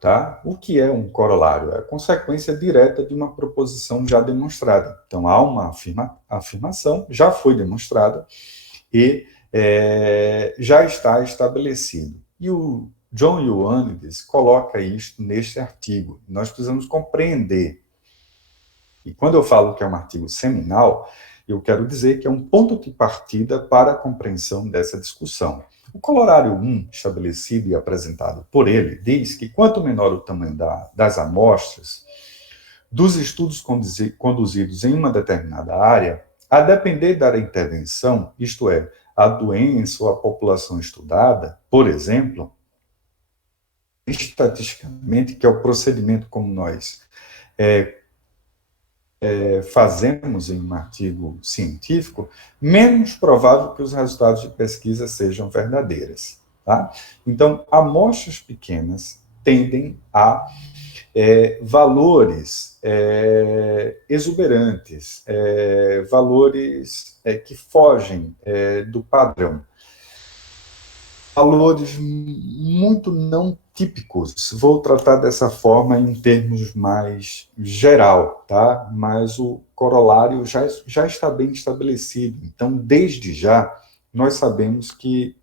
tá? O que é um corolário? É a consequência direta de uma proposição já demonstrada. Então, há uma afirmação, já foi demonstrada, e já está estabelecido. E o John Ioannidis coloca isto neste artigo. Nós precisamos compreender. E quando eu falo que é um artigo seminal, eu quero dizer que é um ponto de partida para a compreensão dessa discussão. O corolário 1, estabelecido e apresentado por ele, diz que quanto menor o tamanho das amostras, dos estudos conduzidos em uma determinada área, a depender da intervenção, isto é, a doença ou a população estudada, por exemplo, estatisticamente, que é o procedimento como nós fazemos em um artigo científico, menos provável que os resultados de pesquisa sejam verdadeiras. Tá? Então, amostras pequenas tendem a valores exuberantes, valores que fogem do padrão, valores muito não típicos. Vou tratar dessa forma em termos mais geral, tá? Mas o corolário já está bem estabelecido. Então, desde já, nós sabemos que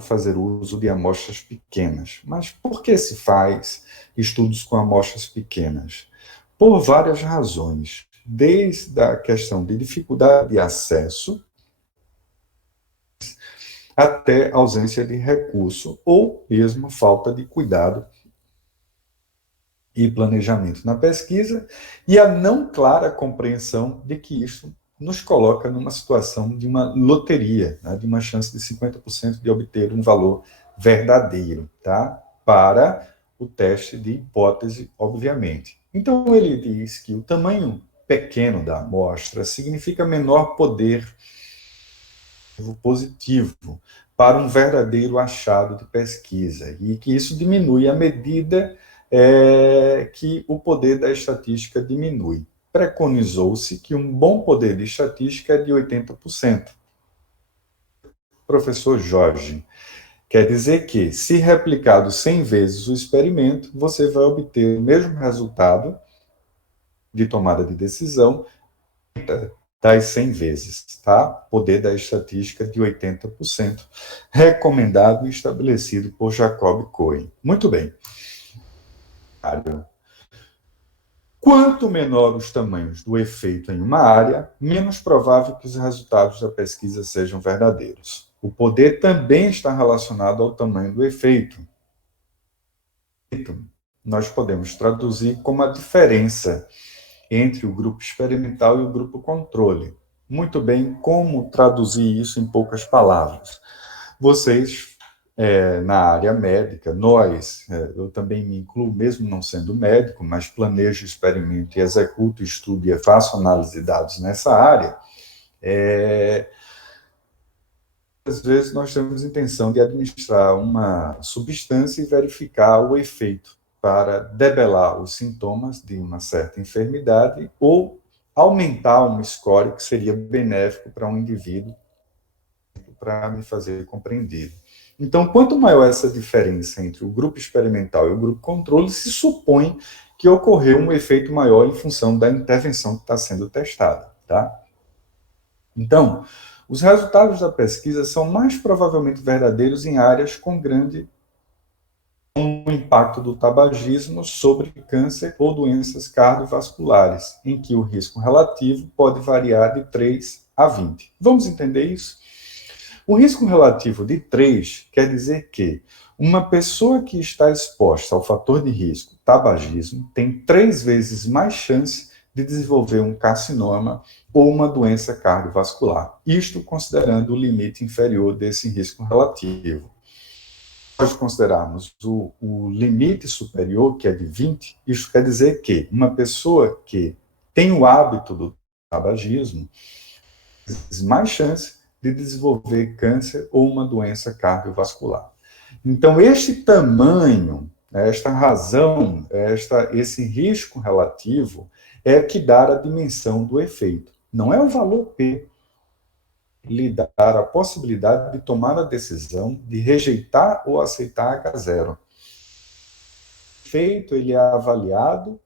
fazer uso de amostras pequenas. Mas por que se faz estudos com amostras pequenas? Por várias razões, desde a questão de dificuldade de acesso até ausência de recurso ou mesmo falta de cuidado e planejamento na pesquisa e a não clara compreensão de que isso nos coloca numa situação de uma loteria, né, de uma chance de 50% de obter um valor verdadeiro, tá? Para o teste de hipótese, obviamente. Então, ele diz que o tamanho pequeno da amostra significa menor poder positivo para um verdadeiro achado de pesquisa e que isso diminui à medida que o poder da estatística diminui. Preconizou-se que um bom poder de estatística é de 80%. Professor Jorge, quer dizer que, se replicado 100 vezes o experimento, você vai obter o mesmo resultado de tomada de decisão das 100 vezes, tá? Poder da estatística de 80%, recomendado e estabelecido por Jacob Cohen. Muito bem. Quanto menor os tamanhos do efeito em uma área, menos provável que os resultados da pesquisa sejam verdadeiros. O poder também está relacionado ao tamanho do efeito. Nós podemos traduzir como a diferença entre o grupo experimental e o grupo controle. Muito bem, como traduzir isso em poucas palavras? Vocês, na área médica, nós, eu também me incluo, mesmo não sendo médico, mas planejo, experimento e executo, estudo e faço análise de dados nessa área, às vezes nós temos intenção de administrar uma substância e verificar o efeito para debelar os sintomas de uma certa enfermidade ou aumentar um score que seria benéfico para um indivíduo, para me fazer compreendido. Então, quanto maior essa diferença entre o grupo experimental e o grupo controle, se supõe que ocorreu um efeito maior em função da intervenção que está sendo testada, tá? Então, os resultados da pesquisa são mais provavelmente verdadeiros em áreas com grande impacto do tabagismo sobre câncer ou doenças cardiovasculares, em que o risco relativo pode variar de 3 a 20. Vamos entender isso? O risco relativo de 3 quer dizer que uma pessoa que está exposta ao fator de risco tabagismo tem 3 vezes mais chance de desenvolver um carcinoma ou uma doença cardiovascular. Isto considerando o limite inferior desse risco relativo. Nós considerarmos o limite superior, que é de 20, isso quer dizer que uma pessoa que tem o hábito do tabagismo tem mais chance de desenvolver câncer ou uma doença cardiovascular. Então, este tamanho, esta razão, esse risco relativo é que dá a dimensão do efeito. Não é o valor P, lhe dar a possibilidade de tomar a decisão de rejeitar ou aceitar H0. efeito ele é avaliado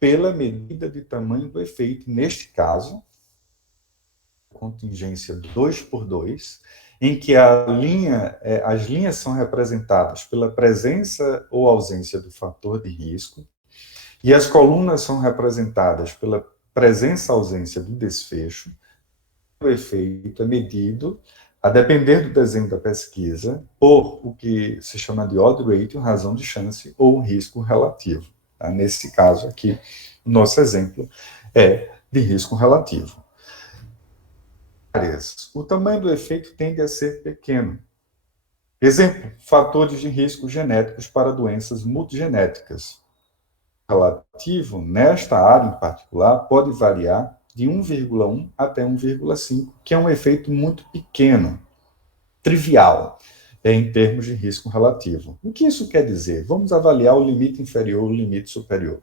pela medida de tamanho do efeito, neste caso, contingência 2 por 2, em que as linhas são representadas pela presença ou ausência do fator de risco, e as colunas são representadas pela presença ou ausência do desfecho. O efeito é medido, a depender do desenho da pesquisa, por o que se chama de odd ratio, razão de chance, ou risco relativo. Tá? Nesse caso aqui, o nosso exemplo é de risco relativo. O tamanho do efeito tende a ser pequeno. Exemplo, fatores de risco genéticos para doenças multigenéticas. Relativo, nesta área em particular, pode variar de 1,1 até 1,5, que é um efeito muito pequeno, trivial, em termos de risco relativo. O que isso quer dizer? Vamos avaliar o limite inferior e o limite superior.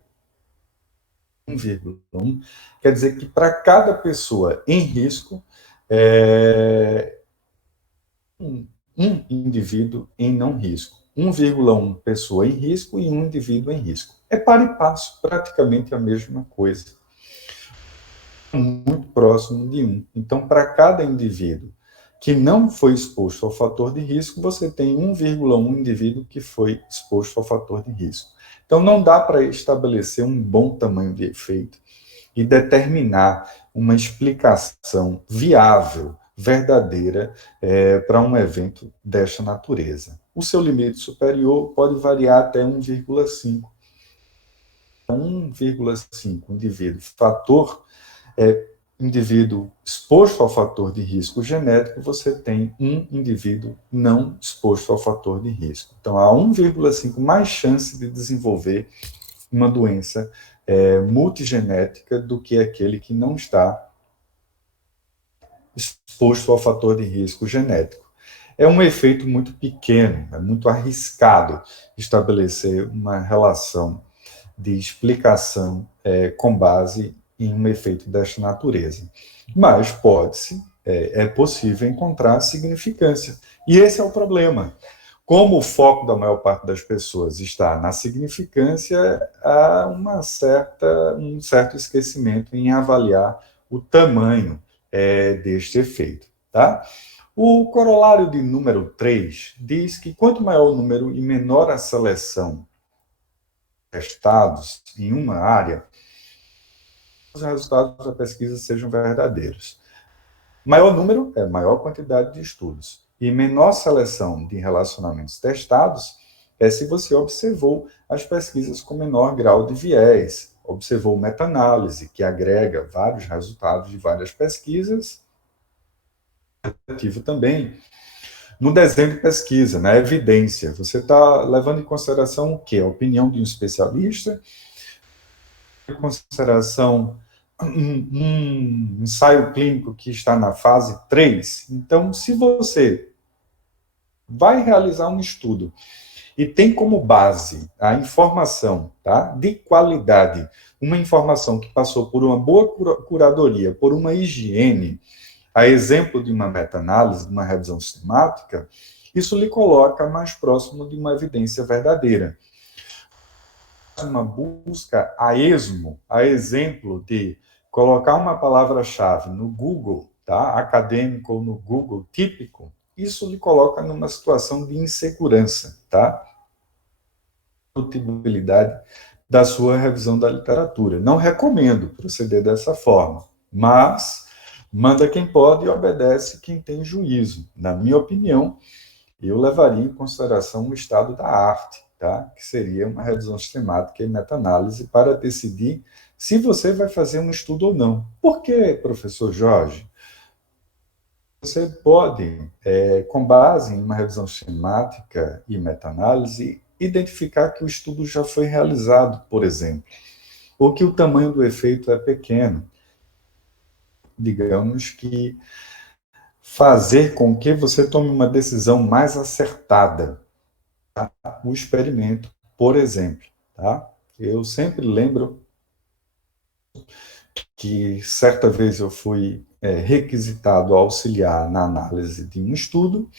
1,1 quer dizer que para cada pessoa em risco, um indivíduo em não risco. 1,1 pessoa em risco e um indivíduo em risco. É par e passo, praticamente a mesma coisa. Muito próximo de 1. Então, para cada indivíduo que não foi exposto ao fator de risco, você tem 1,1 indivíduo que foi exposto ao fator de risco. Então, não dá para estabelecer um bom tamanho de efeito e determinar uma explicação viável, verdadeira, para um evento desta natureza. O seu limite superior pode variar até 1,5. 1,5 indivíduo indivíduo exposto ao fator de risco genético, você tem um indivíduo não exposto ao fator de risco. Então, há 1,5 mais chance de desenvolver uma doença multigenética do que aquele que não está exposto ao fator de risco genético. É um efeito muito pequeno, é muito arriscado estabelecer uma relação de explicação com base em um efeito desta natureza. Mas pode-se, é possível encontrar significância. E esse é o problema. Como o foco da maior parte das pessoas está na significância, há um certo esquecimento em avaliar o tamanho deste efeito. Tá? O corolário de número 3 diz que quanto maior o número e menor a seleção testados em uma área, os resultados da pesquisa sejam verdadeiros. Maior número é maior quantidade de estudos. E menor seleção de relacionamentos testados é se você observou as pesquisas com menor grau de viés, observou meta-análise, que agrega vários resultados de várias pesquisas, também no desenho de pesquisa, na evidência. Você está levando em consideração o quê? A opinião de um especialista, em consideração um ensaio clínico que está na fase 3. Então, se você vai realizar um estudo e tem como base a informação, tá, de qualidade, uma informação que passou por uma boa curadoria, por uma higiene, a exemplo de uma meta-análise, de uma revisão sistemática, isso lhe coloca mais próximo de uma evidência verdadeira. Uma busca a esmo, a exemplo de colocar uma palavra-chave no Google, tá, acadêmico ou no Google típico, isso lhe coloca numa situação de insegurança, tá? Utilibilidade da sua revisão da literatura. Não recomendo proceder dessa forma, mas manda quem pode e obedece quem tem juízo. Na minha opinião, eu levaria em consideração o estado da arte, tá? Que seria uma revisão sistemática e meta-análise para decidir se você vai fazer um estudo ou não. Por que, professor Jorge? Você pode, com base em uma revisão sistemática e meta-análise, identificar que o estudo já foi realizado, por exemplo, ou que o tamanho do efeito é pequeno. Digamos que fazer com que você tome uma decisão mais acertada. Tá? O experimento, por exemplo. Tá? Eu sempre lembro que certa vez eu fui requisitado a auxiliar na análise de um estudo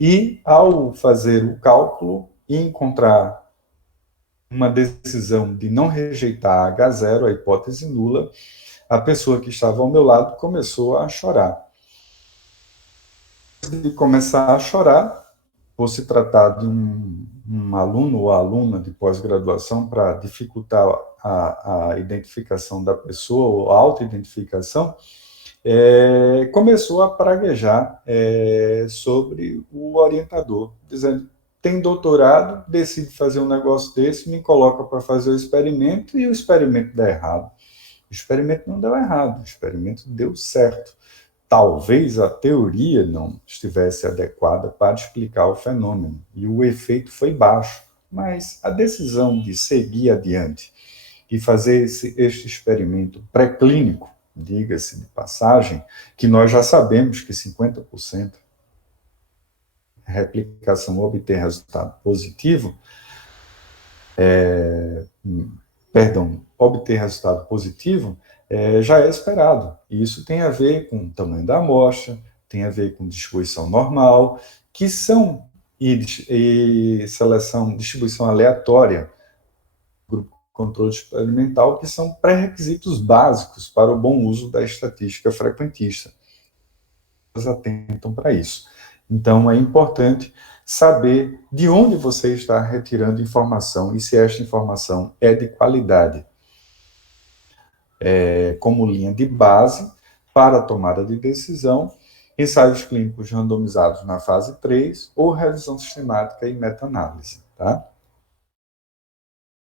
e, ao fazer o cálculo e encontrar uma decisão de não rejeitar a H0, a hipótese nula, a pessoa que estava ao meu lado começou a chorar. De começar a chorar, por se tratar de um aluno ou aluna de pós-graduação, para dificultar a identificação da pessoa, ou a auto-identificação, começou a praguejar sobre o orientador, dizendo: tem doutorado, decide fazer um negócio desse, me coloca para fazer o experimento e o experimento dá errado. O experimento não deu errado, o experimento deu certo. Talvez a teoria não estivesse adequada para explicar o fenômeno e o efeito foi baixo, mas a decisão de seguir adiante e fazer este experimento pré-clínico, diga-se de passagem, que nós já sabemos que 50% replicação obter resultado positivo, obter resultado positivo já é esperado. E isso tem a ver com o tamanho da amostra, tem a ver com distribuição normal, que são e seleção, distribuição aleatória, grupo controle experimental, que são pré-requisitos básicos para o bom uso da estatística frequentista. Elas atentam para isso. Então, é importante saber de onde você está retirando informação e se esta informação é de qualidade. Como linha de base para a tomada de decisão, ensaios clínicos randomizados na fase 3 ou revisão sistemática e meta-análise, tá?